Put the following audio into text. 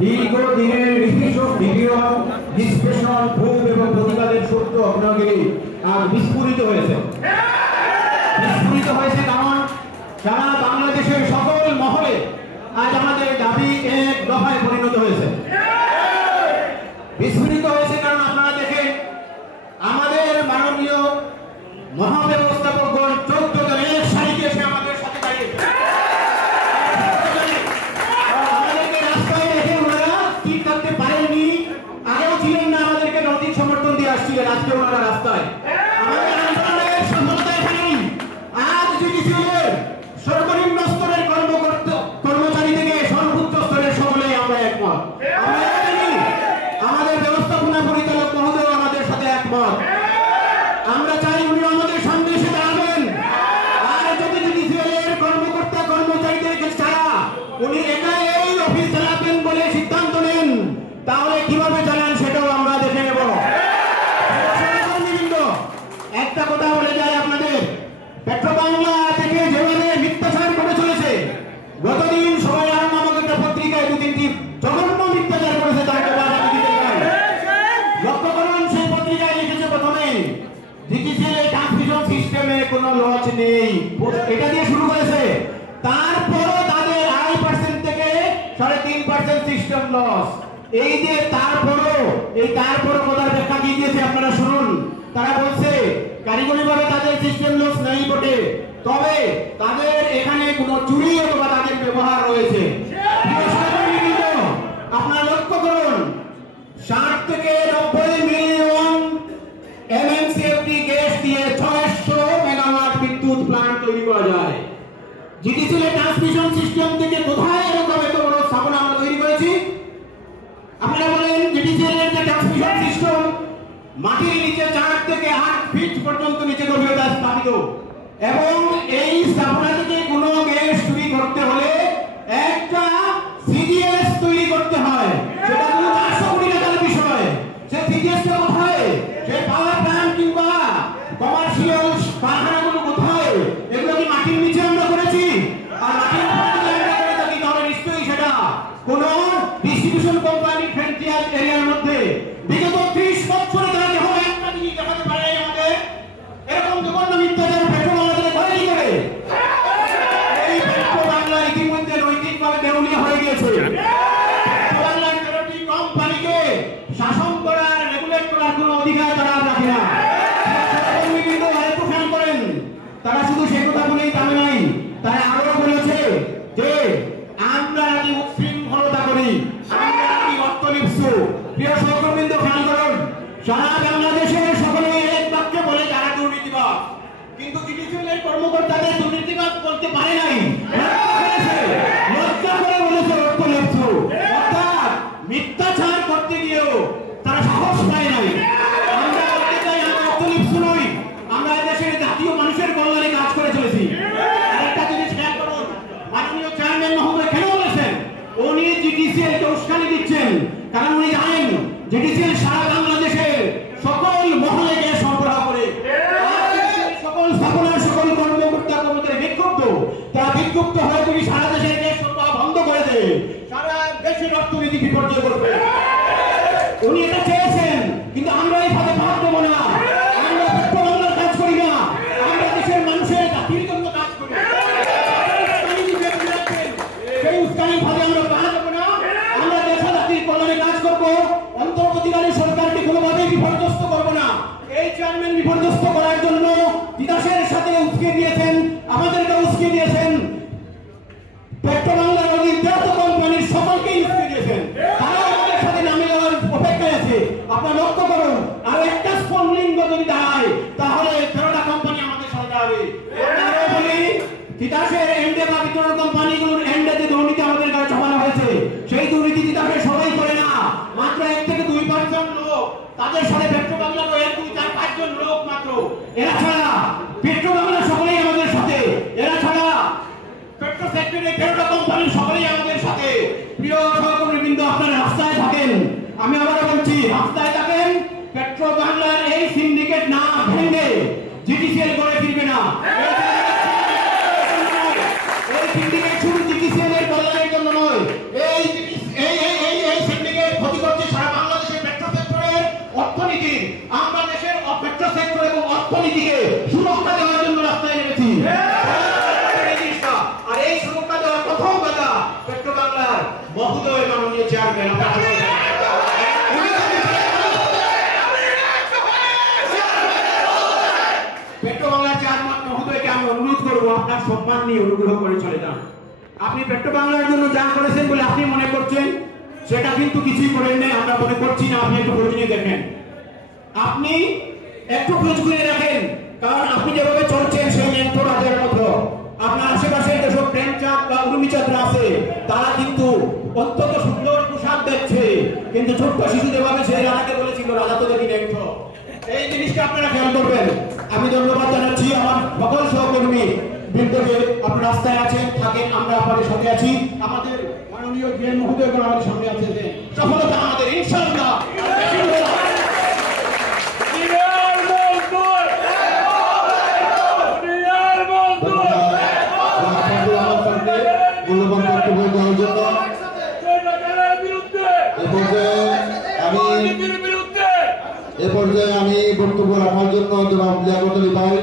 দীর্ঘদিনের নির্দিষ্ট ভিডিও বিশ্লেষণ ক্ষোভ এবং প্রতিবাদের সত্য অগ্রগতি বিস্ফোরিত হয়েছে কারণ সারা বাংলাদেশের সকল মহলে আজ আমাদের দাবি এক দফায় পরিণত হয়েছে। বিস্ফোরিত হয়েছে কারণ আপনারা দেখেন আমাদের মাননীয় মহাব্যবস্থাপকগণ 14 জন এক সারিতে এসে আমাদের সাথে দাঁড়িয়েছে। আমাদেরকে রাস্তায় রেখে ওনারা স্থির থাকতে পারেননি, আগেও ছিলেন না, আমাদেরকে নৈতিক সমর্থন দিয়ে আসছিলেন, আজকে ওনারা রাস্তায়। আমাদের আন্দোলনের সফলতা এখানেই। আজ জিডিসিএর সর্বনিম্ন স্তরের কর্মচারী থেকে সর্বোচ্চ স্তরের সকলেই আমরা একমত। আমরা জানি আমাদের ব্যবস্থাপনা পরিচালক মহোদয় আমাদের সাথে একমত। আমরা চাই উনি আমাদের সামনে এসে দাঁড়াবেন। আর যদি জিডিসিএর কর্মকর্তা কর্মচারীদেরকে ছাড়া উনি একা এই অফিস চালাবেন বলে সিদ্ধান্ত নেন, তাহলে কিভাবে চালান সেটাও আমরা দেখে নেব। একটা কথা বলে যায় আপনাদের, পেট্রোবাংলা থেকে যেভাবে মিথ্যাচার করে চলেছে, গতদিন সবাই আর নামক একটা পত্রিকায় 2-3টি জঘন্য মিথ্যাচার করেছে, তাকে বাধা দিতে চাই। লক্ষ্য করুন, সেই পত্রিকায় লিখেছে প্রথমে জিডিসিএল ট্রান্সমিশন সিস্টেমে কোনো লস নেই, এটা দিয়ে শুরু করেছে। তারপরও তাদের 2.5% থেকে 3.5% সিস্টেম লস। এই যে তারপরও কথার ব্যাখ্যা কি দিয়েছে আপনারা শুনুন। তারা বলছে কারিগরিভাবে তাদের সিস্টেম লস নেই বটে, তবে তাদের এখানে কোনো চুরি অথবা তাদের ব্যবহার রয়েছে। আপনারা লক্ষ্য করুন, 60 থেকে 90 মিলিয়ন এমএনসিএফটি গ্যাস দিয়ে 600 মেগাওয়াট বিদ্যুৎ প্ল্যান্ট তৈরি করা যায়। জিডিসিএল ট্রান্সমিশন সিস্টেম থেকে কোথায় এরকম এত বড় স্থাপনা আমরা তৈরি করেছি? আপনারা বলেন জিডিসিএল এর যে ট্রান্সমিশন সিস্টেম মাটির নিচে 4 থেকে 8 ফিট পর্যন্ত নিচে গভীরতা স্থাপিত, এবং এই স্থাপনা থেকে কোনো গ্যাস চুরি করতে হলে একটা সিজিএস তৈরি করতে হয়, সেটা কোনো 400 কোটি টাকার বিষয়। সেই সিজিএসটা কোথায়? সেই পাওয়ার প্ল্যান্ট কিংবা কমার্শিয়াল কারখানাগুলো কোথায়? এগুলো কি মাটির নিচে আমরা করেছি? আর মাটির নিচে আমরা করে থাকি তাহলে নিশ্চয়ই সেটা কোনো ডিস্ট্রিবিউশন কোম্পানি ফ্রন্টিয়ার এরিয়ার মধ্যে। বিগত 30 বছরে তারা যখন একটা জিনিস দেখাতে পারে আমাদের এরকম জঘন্য মিথ্যাচার পেট্রোবাংলা থেকে করে কি করে? এই পেট্রোবাংলা ইতিমধ্যে নৈতিকভাবে দেউলিয়া হয়ে গিয়েছে। পেট্রোবাংলার 13টি কোম্পানিকে শাসন করার, রেগুলেট করার কোনো অধিকার তারা রাখে না। তারা শুধু সে কথা বলেই থামে নাই, তারা আরো বলেছে যে আমরা নাকি উচ্ছৃঙ্খলতা করি, আমরা নাকি অর্থলিপ্সু। প্রিয় সহকর্মীবৃন্দ, খেয়াল করুন, সারা বাংলাদেশের সকলে এক বাক্যে বলে তারা দুর্নীতিবাজ, কিন্তু জিডিসিএল এর কর্মকর্তাদের দুর্নীতিবাজ বলতে পারে নাই, লজ্জা করে বলেছে অর্থলিপ্সু। অর্থাৎ মিথ্যাচার করতে গিয়েও তারা সাহস পায় নাই। আমরা বলতে চাই আমরা অর্থলিপ্সু নই, আমরা দেশের জাতীয় মানুষের কল্যাণে কাজ করে চলেছি। আরেকটা জিনিস খেয়াল করুন, মাননীয় চেয়ারম্যান মহোদয় কেন বলেছেন উনি জিডিসিএল কে উস্কানি দিচ্ছেন? কারণ উনি জানেন জিডিসিএল সারা বাংলাদেশের সকল মহলে গ্যাস সরবরাহ করে, সকল স্থাপনার সকল কর্মকর্তা কর্মচারী বিক্ষুব্ধ। তারা বিক্ষুব্ধ হয়ে যদি সারা দেশের গ্যাস সরবরাহ বন্ধ করে দেয়, সারা দেশের অর্থনীতি বিপর্যয় করবে। উনি এটা চেয়েছেন, কিন্তু আমরা এই ভাবে ভাগ দেবো না। আমরা পেট্রোবাংলার কাজ করি না, আমরা দেশের মানুষের জাতির জন্য কাজ করি। সেই উস্কানি ভাবে আমরা বাধা দেবো না। আমরা দেশ জাতির কল্যাণে কাজ করবো। অন্তর্বর্তীকালীন সরকারকে কোনোভাবেই বিপর্যস্ত করবো না। এই চেয়ারম্যান বিপর্যস্ত করার জন্য তিতাসের সাথে উস্কে দিয়েছেন, আমাদেরকে উস্কে দিয়েছেন, পেট্রোবাংলার অধীন 13 কোম্পানির সকলকেই উস্কে দিয়েছেন। তারা আমাদের সাথে নামে যাওয়ার অপেক্ষায় আছে। আপনারা লক্ষ্য করুন, আর একটা স্পন্লিঙ্গ যদি দাঁড়ায় তাহলে 13টা কোম্পানি আমাদের সাথে দাঁড়াবে। আরো বলি, তিতাসের এন্ডে বা বিতরণ কোম্পানিগুলোর এন্ডে যে দুর্নীতি আমাদের কাছে জমানো হয়েছে, সেই দুর্নীতি তিতাসের সবাই করে না, মাত্র 1 থেকে 2-5 লোক। তাদের সাথে পেট্রোবাংলার 1-2-4-5 জন লোক মাত্র। এরা ছাড়া পেট্রোবাংলা সকলেই আমাদের সাথে, এরা ছাড়া পেট্রো সেক্টরে 13টা কোম্পানি সকলেই আমাদের সাথে। প্রিয় সহকর্মীবৃন্দ, আপনারা রাস্তায় থাকেন, আমি আবারও বলছি, রাস্তায় থাকেন, পেট্রোবাংলার এই সিন্ডিকেট না ভেঙে জিডিসিএল করে ফিরবে না। এই সিন্ডিকেট শুধু জিডিসিএল এর কল্যাণের জন্য নয়, এই মহোদয় মাননীয় চেয়ারম্যান পেট্রো বাংলার চেয়ারম্যান মহোদয়কে আমি অনুরোধ করবো আপনার সম্মান নিয়ে অনুগ্রহ করে চলে যান। আপনি পেট্রো বাংলার জন্য যা করেছেন বলে আপনি মনে করছেন সেটা কিন্তু কিছুই করেন নাই, আমরা মনে করছি না। আপনি একটু খোঁজ নিয়ে দেখেন, আপনি একটু খোঁজ করে রাখেন, কারণ আপনি যেভাবে চলছেন সেই মেন্টর রাজের মতো আপনার আশেপাশে যেসব প্রেমচাঁদ বা উর্মিচাঁদরা আছে তারা কিন্তু অত্যন্ত সুন্দর পোশাক দেখছে, কিন্তু ছোট্ট শিশু যেভাবে সেই রাজাকে বলেছিল রাজা তো দেখি দেখছ। এই জিনিসটা আপনারা খেয়াল করবেন। আমি ধন্যবাদ জানাচ্ছি আমার সকল সহকর্মী বৃন্দকে। আপনি রাস্তায় আছেন, থাকেন, আমরা আপনাদের সাথে আছি। আমাদের মাননীয় বিএন মহোদয় আমাদের সামনে আছে, যে সফলতা আমাদের ইনশাআল্লাহ। এ পর্যায়ে আমি বক্তব্য রাখার জন্য জনাব লিয়াকত আলী ভাই